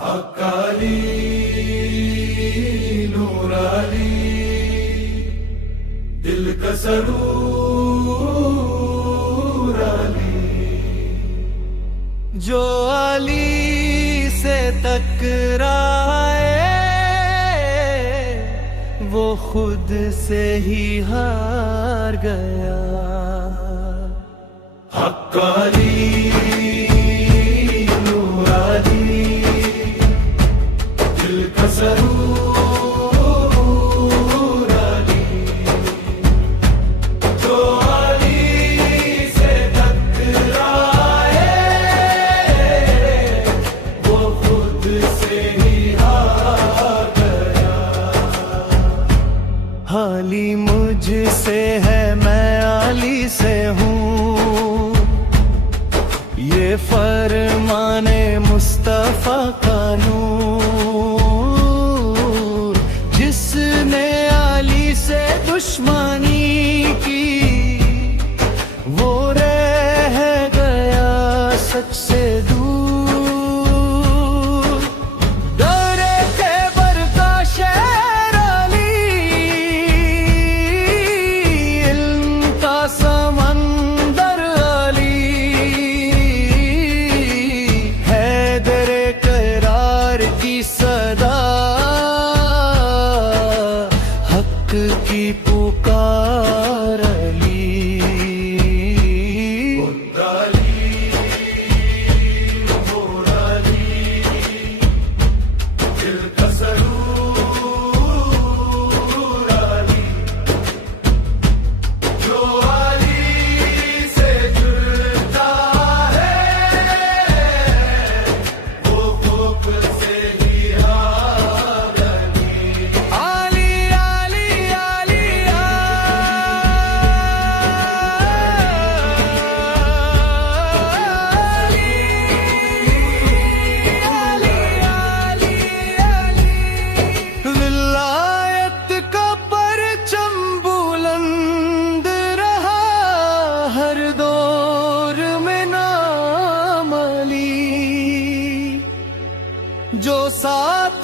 हक्काली नूराली दिल का सरूर अली, जो अली से टकराए वो खुद से ही हार गया। हक्काली नूराली दिल का सरूर अली, जो अली से टकराए वो खुद से ही हार गया। हाली मुझसे है मैं अली से हूँ, ये फरमाने मुस्तफा का नूर। जिसने अली से दुश्मनी की वो रह गया सच से दूर। डरे थे बरका शेर अली, इल्म का समंदर अली, हैदरे करार की सदा, हक की पुकार अली। दिल का सरूर अली, जो अली से जुड़ता है वो खुद से ही हार अली। अली अली अली विलायत का परचम बुलंद रहा हर दौर में नाम अली। जो साथ